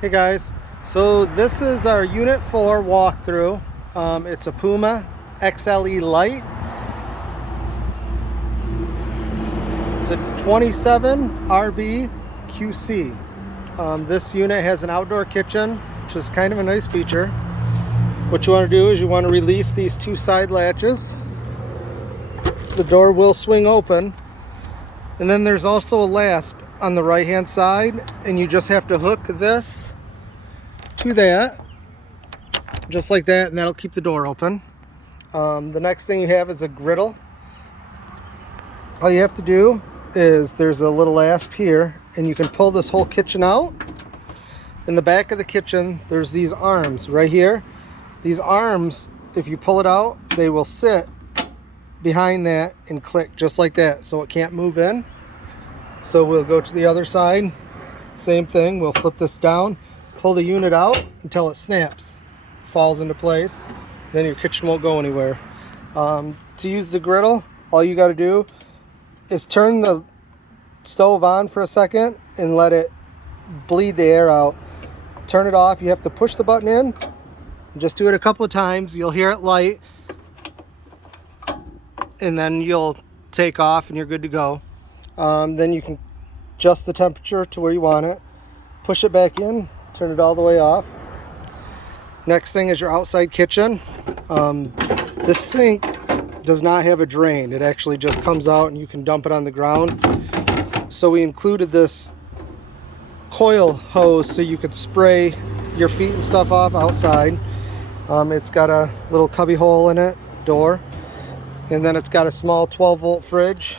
Hey guys, so this is our Unit 4 walkthrough. It's a Puma XLE Light. It's a 27 RB QC. This unit has an outdoor kitchen, which is kind of a nice feature. What you want to do is you want to release these two side latches. The door will swing open. And then there's also a lasp on the right hand side, and you just have to hook this to that, just like that, and that'll keep the door open. The next thing you have is a griddle. All you have to do is there's a little lasp here, and you can pull this whole kitchen out. In the back of the kitchen, there's these arms right here. These arms, if you pull it out, they will sit behind that and click just like that, so it can't move in. So we'll go to the other side, same thing, we'll flip this down, pull the unit out until it snaps, falls into place, then your kitchen won't go anywhere. To use the griddle, all you got to do is turn the stove on for a second and let it bleed the air out. Turn it off, you have to push the button in, just do it a couple of times, you'll hear it light, and then you'll take off and you're good to go. Then you can adjust the temperature to where you want it, push it back in, turn it all the way off. Next thing is your outside kitchen. This sink does not have a drain. It actually just comes out and you can dump it on the ground. So we included this coil hose so you could spray your feet and stuff off outside. It's got a little cubby hole in it, door. And then it's got a small 12-volt fridge,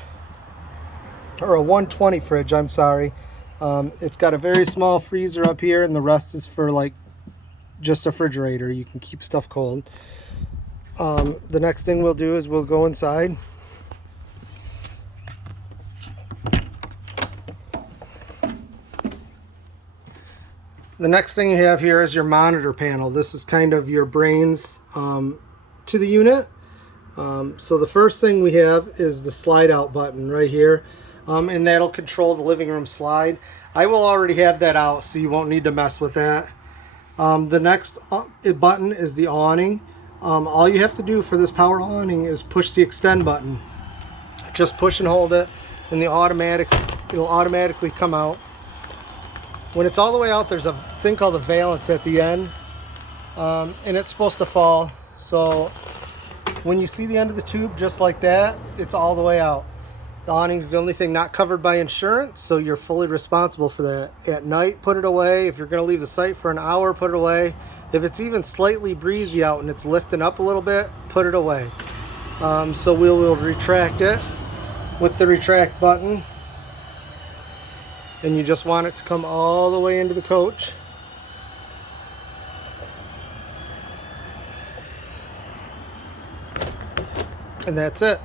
or a 120 fridge, I'm sorry. It's got a very small freezer up here, and the rest is for like just a refrigerator. You can keep stuff cold. The next thing we'll do is we'll go inside. The next thing you have here is your monitor panel. This is kind of your brains to the unit. So the first thing we have is the slide out button right here, and that'll control the living room slide. I will already have that out, so you won't need to mess with that. The next button is the awning. All you have to do for this power awning is push the extend button. Just push and hold it, and it'll automatically come out. When it's all the way out, there's a thing called a valance at the end, and it's supposed to fall. So when you see the end of the tube just like that, it's all the way out. The awning is the only thing not covered by insurance, so you're fully responsible for that. At night, put it away. If you're going to leave the site for an hour, put it away. If it's even slightly breezy out and it's lifting up a little bit, put it away. So we will retract it with the retract button. And you just want it to come all the way into the coach. And that's it.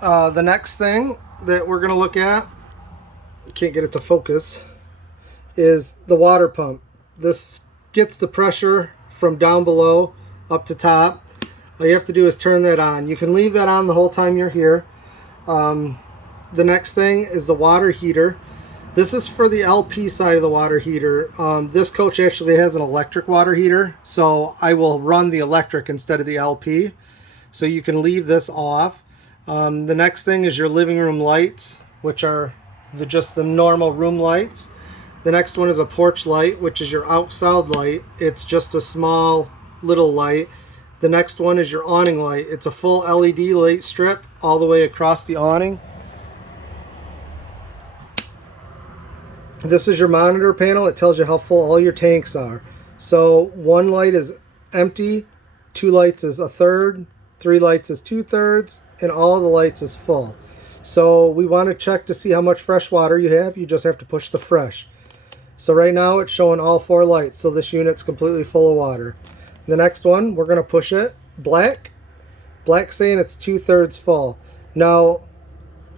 The next thing that we're going to look at, can't get it to focus, is the water pump. This gets the pressure from down below up to top. All you have to do is turn that on. You can leave that on the whole time you're here. The next thing is the water heater. This is for the LP side of the water heater. This coach actually has an electric water heater, so I will run the electric instead of the LP. So you can leave this off. The next thing is your living room lights, which are just the normal room lights. The next one is a porch light, which is your outside light. It's just a small little light. The next one is your awning light. It's a full LED light strip all the way across the awning. This is your monitor panel. It tells you how full all your tanks are. So one light is empty, 2 lights is a third, 3 lights is 2/3, and all the lights is full. So we want to check to see how much fresh water you have. You just have to push the fresh. So right now it's showing all 4 lights, so this unit's completely full of water. The next one, we're going to push it. Black saying it's 2/3 full. Now,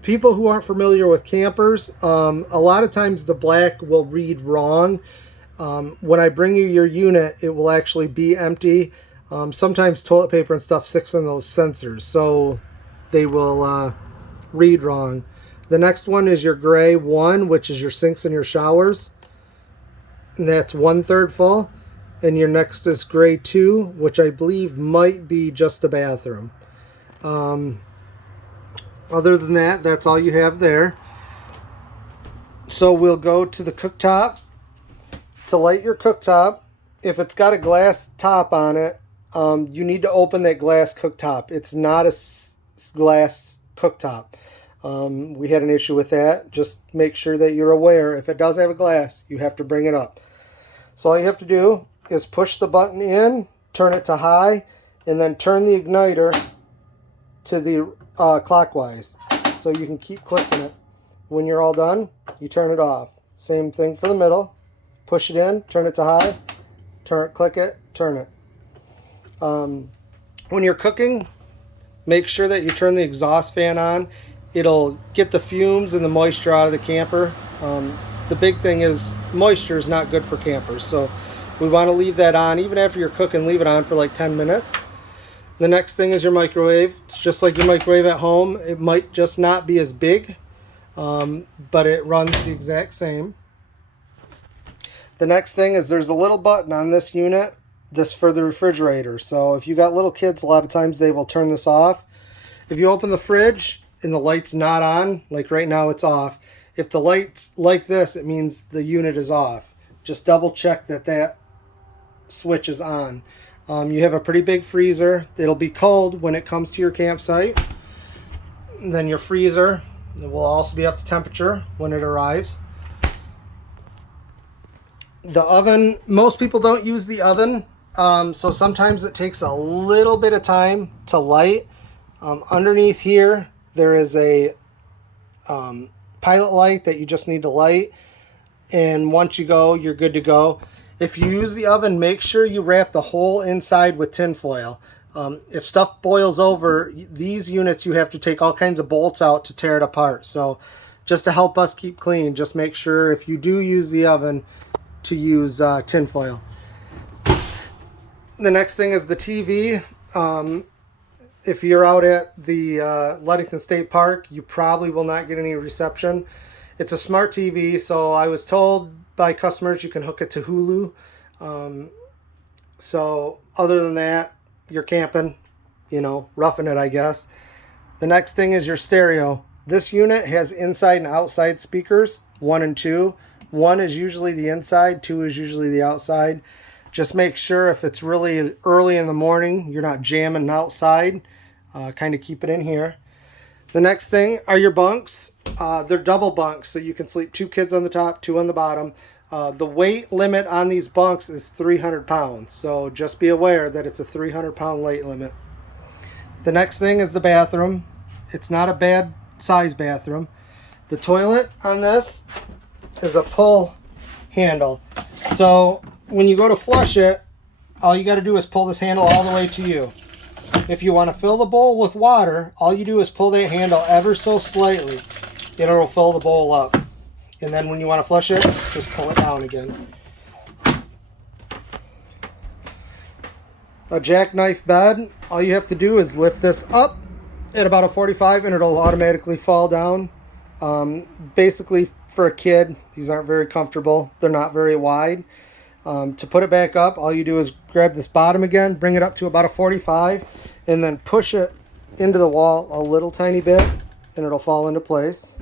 people who aren't familiar with campers, a lot of times the black will read wrong. When I bring you your unit, it will actually be empty. Sometimes toilet paper and stuff sticks on those sensors, so they will read wrong. The next one is your gray 1, which is your sinks and your showers. and that's 1/3 full. And your next is gray 2, which I believe might be just a bathroom. Other than that, that's all you have there. So we'll go to the cooktop. To light your cooktop, if it's got a glass top on it, you need to open that glass cooktop. It's not a glass cooktop. We had an issue with that. Just make sure that you're aware. If it does have a glass, you have to bring it up. So all you have to do is push the button in, turn it to high, and then turn the igniter to the clockwise. So you can keep clicking it. When you're all done, you turn it off. Same thing for the middle. Push it in, turn it to high, click it, turn it. When you're cooking, make sure that you turn the exhaust fan on. It'll get the fumes and the moisture out of the camper. The big thing is moisture is not good for campers, so we want to leave that on. Even after you're cooking, leave it on for like 10 minutes. The next thing is your microwave. It's just like your microwave at home. It might just not be as big, but it runs the exact same. The next thing is there's a little button on this unit, this for the refrigerator. So if you got little kids, a lot of times they will turn this off. If you open the fridge and the light's not on, like right now it's off. If the light's like this, it means the unit is off. Just double check that that switch is on. You have a pretty big freezer. It'll be cold when it comes to your campsite. And then your freezer will also be up to temperature when it arrives. The oven, most people don't use the oven, so sometimes it takes a little bit of time to light. Underneath here, there is a pilot light that you just need to light, and once you go, you're good to go. If you use the oven, make sure you wrap the whole inside with tin foil. If stuff boils over, these units you have to take all kinds of bolts out to tear it apart. So just to help us keep clean, just make sure if you do use the oven to use tin foil. The next thing is the TV. If you're out at the Ludington State Park, you probably will not get any reception. It's a smart TV, so I was told by customers you can hook it to Hulu. So other than that, you're camping, you know, roughing it, I guess. The next thing is your stereo. This unit has inside and outside speakers, 1 and 2. 1 is usually the inside, 2 is usually the outside. Just make sure if it's really early in the morning, you're not jamming outside. Kind of keep it in here. The next thing are your bunks. They're double bunks, so you can sleep 2 kids on the top, 2 on the bottom. The weight limit on these bunks is 300 pounds, so just be aware that it's a 300-pound weight limit. The next thing is the bathroom. It's not a bad size bathroom. The toilet on this is a pull handle. So when you go to flush it, all you got to do is pull this handle all the way to you. If you want to fill the bowl with water, all you do is pull that handle ever so slightly. It'll fill the bowl up. And then when you want to flush it, just pull it down again. A jackknife bed, all you have to do is lift this up at about a 45 and it'll automatically fall down. Basically for a kid, these aren't very comfortable. They're not very wide. To put it back up, all you do is grab this bottom again, bring it up to about a 45, and then push it into the wall a little tiny bit, and it'll fall into place.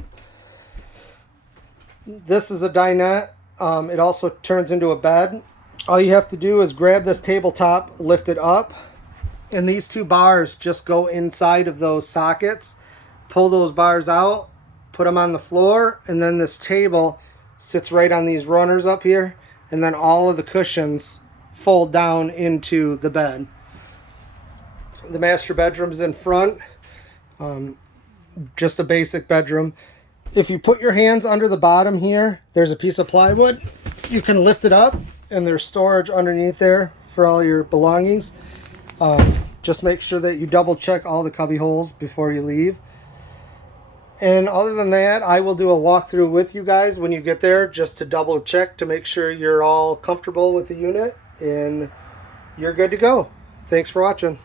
This is a dinette. It also turns into a bed. All you have to do is grab this tabletop, lift it up, and these 2 bars just go inside of those sockets. Pull those bars out, put them on the floor, and then this table sits right on these runners up here, and then all of the cushions fold down into the bed. The master bedroom's in front, just a basic bedroom. If you put your hands under the bottom here, there's a piece of plywood. You can lift it up, and there's storage underneath there for all your belongings. Just make sure that you double check all the cubby holes before you leave. And other than that, I will do a walkthrough with you guys when you get there, just to double check to make sure you're all comfortable with the unit and you're good to go. Thanks for watching.